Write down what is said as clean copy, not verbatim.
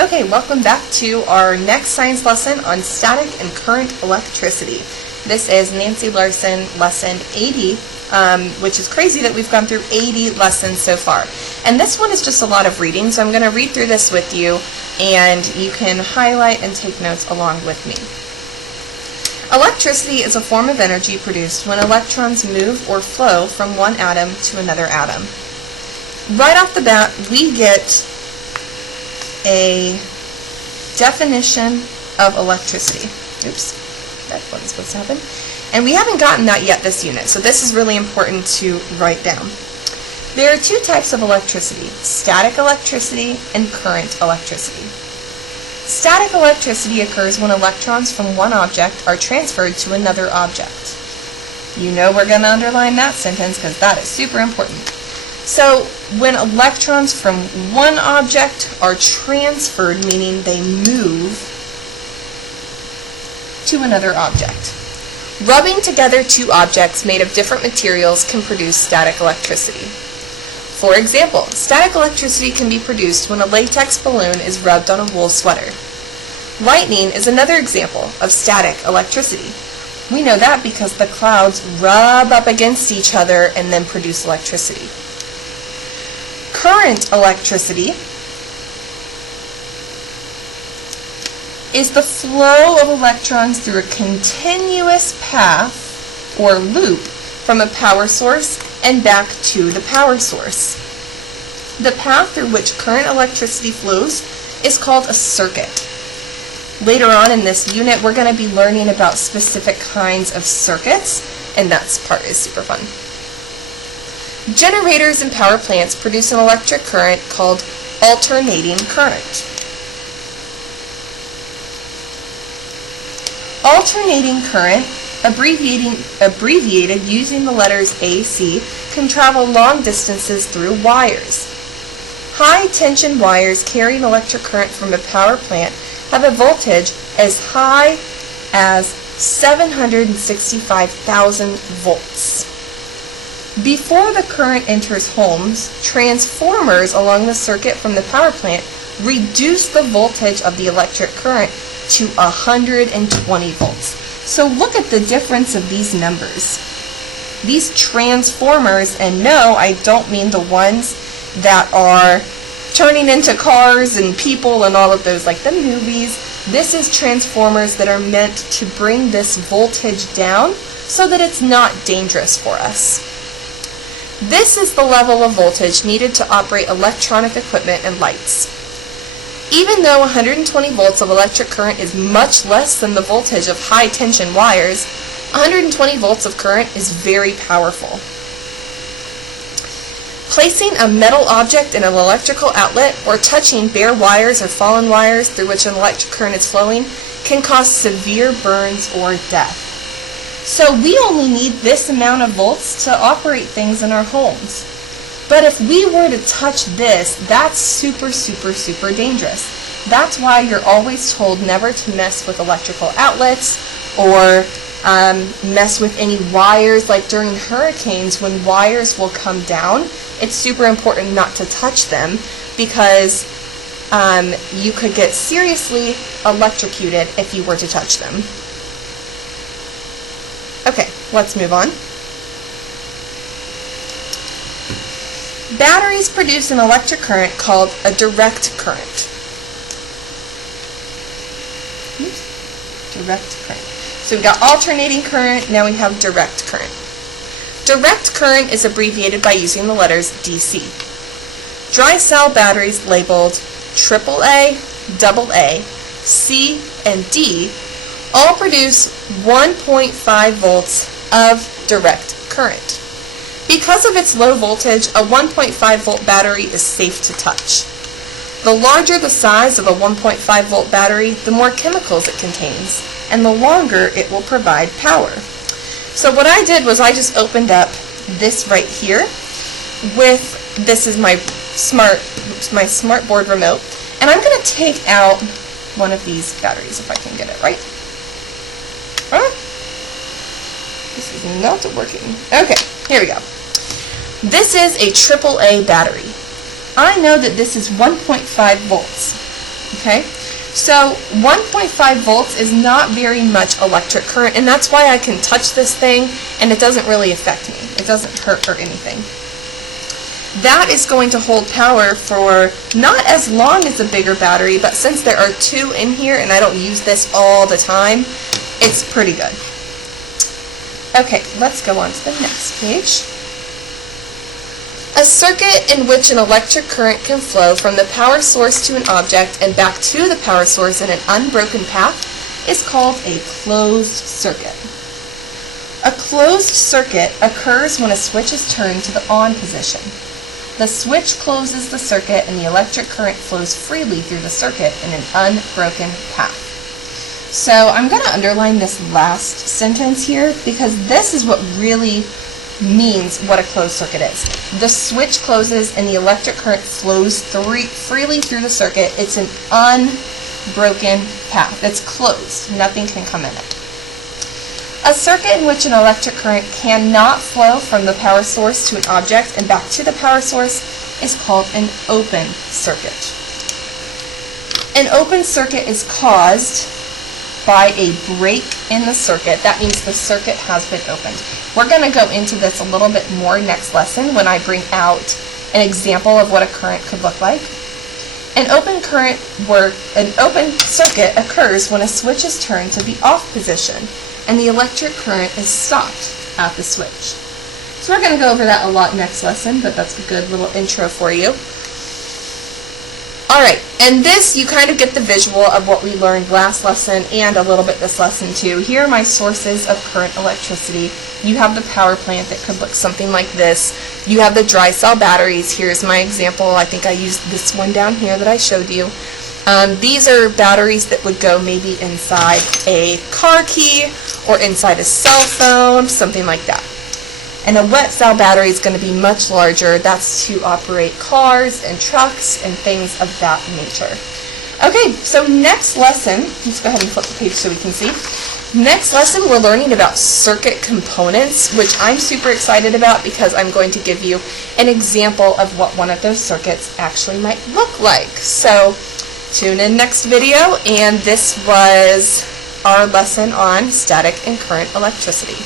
Okay, welcome back to our next science lesson on static and current electricity. This is Nancy Larson, lesson 80, which is crazy that we've gone through 80 lessons so far. And this one is just a lot of reading, so I'm going to read through this with you, and you can highlight and take notes along with me. Electricity is a form of energy produced when electrons move or flow from one atom to another atom. Right off the bat, we get a definition of electricity. Oops, that wasn't supposed to happen. And we haven't gotten that yet this unit, so this is really important to write down. There are two types of electricity, static electricity and current electricity. Static electricity occurs when electrons from one object are transferred to another object. You know we're going to underline that sentence because that is super important. So when electrons from one object are transferred, meaning they move to another object. Rubbing together two objects made of different materials can produce static electricity. For example, static electricity can be produced when a latex balloon is rubbed on a wool sweater. Lightning is another example of static electricity. We know that because the clouds rub up against each other and then produce electricity. Current electricity is the flow of electrons through a continuous path or loop from a power source and back to the power source. The path through which current electricity flows is called a circuit. Later on in this unit, we're going to be learning about specific kinds of circuits, and that part is super fun. Generators and power plants produce an electric current called alternating current. Alternating current, abbreviated using the letters AC, can travel long distances through wires. High-tension wires carrying electric current from a power plant have a voltage as high as 765,000 volts. Before the current enters homes, transformers along the circuit from the power plant reduce the voltage of the electric current to 120 volts. So look at the difference of these numbers. These transformers, and no, I don't mean the ones that are turning into cars and people and all of those like the movies. This is transformers that are meant to bring this voltage down so that it's not dangerous for us. This is the level of voltage needed to operate electronic equipment and lights. Even though 120 volts of electric current is much less than the voltage of high-tension wires, 120 volts of current is very powerful. Placing a metal object in an electrical outlet or touching bare wires or fallen wires through which an electric current is flowing can cause severe burns or death. So we only need this amount of volts to operate things in our homes. But if we were to touch this, that's super, super, super dangerous. That's why you're always told never to mess with electrical outlets or mess with any wires. Like during hurricanes, when wires will come down, it's super important not to touch them because you could get seriously electrocuted if you were to touch them. Okay, let's move on. Batteries produce an electric current called a direct current. Direct current. So we've got alternating current, now we have direct current. Direct current is abbreviated by using the letters DC. Dry cell batteries labeled AAA, AA, C, and D all produce 1.5 volts of direct current. Because of its low voltage, a 1.5 volt battery is safe to touch. The larger the size of a 1.5 volt battery, the more chemicals it contains, and the longer it will provide power. So what I did was I just opened up this right here with, this is my smart board remote, and I'm going to take out one of these batteries if I can get it right. This is not working. Okay, here we go. This is a AAA battery. I know that this is 1.5 volts. Okay? So 1.5 volts is not very much electric current, and that's why I can touch this thing and it doesn't really affect me. It doesn't hurt or anything. That is going to hold power for not as long as a bigger battery, but since there are two in here and I don't use this all the time, it's pretty good. Okay, let's go on to the next page. A circuit in which an electric current can flow from the power source to an object and back to the power source in an unbroken path is called a closed circuit. A closed circuit occurs when a switch is turned to the on position. The switch closes the circuit and the electric current flows freely through the circuit in an unbroken path. So I'm going to underline this last sentence here because this is what really means what a closed circuit is. The switch closes and the electric current flows freely through the circuit. It's an unbroken path. It's closed. Nothing can come in it. A circuit in which an electric current cannot flow from the power source to an object and back to the power source is called an open circuit. An open circuit is caused by a break in the circuit. That means the circuit has been opened. We're going to go into this a little bit more next lesson when I bring out an example of what a current could look like. An open circuit occurs when a switch is turned to the off position and the electric current is stopped at the switch. So we're going to go over that a lot next lesson, but that's a good little intro for you. Alright, and this, you kind of get the visual of what we learned last lesson and a little bit this lesson too. Here are my sources of current electricity. You have the power plant that could look something like this. You have the dry cell batteries. Here's my example. I think I used this one down here that I showed you. These are batteries that would go maybe inside a car key or inside a cell phone, something like that. And a wet cell battery is going to be much larger. That's to operate cars and trucks and things of that nature. Okay, so next lesson, let's go ahead and flip the page so we can see. Next lesson, we're learning about circuit components, which I'm super excited about because I'm going to give you an example of what one of those circuits actually might look like. So tune in next video, and this was our lesson on static and current electricity.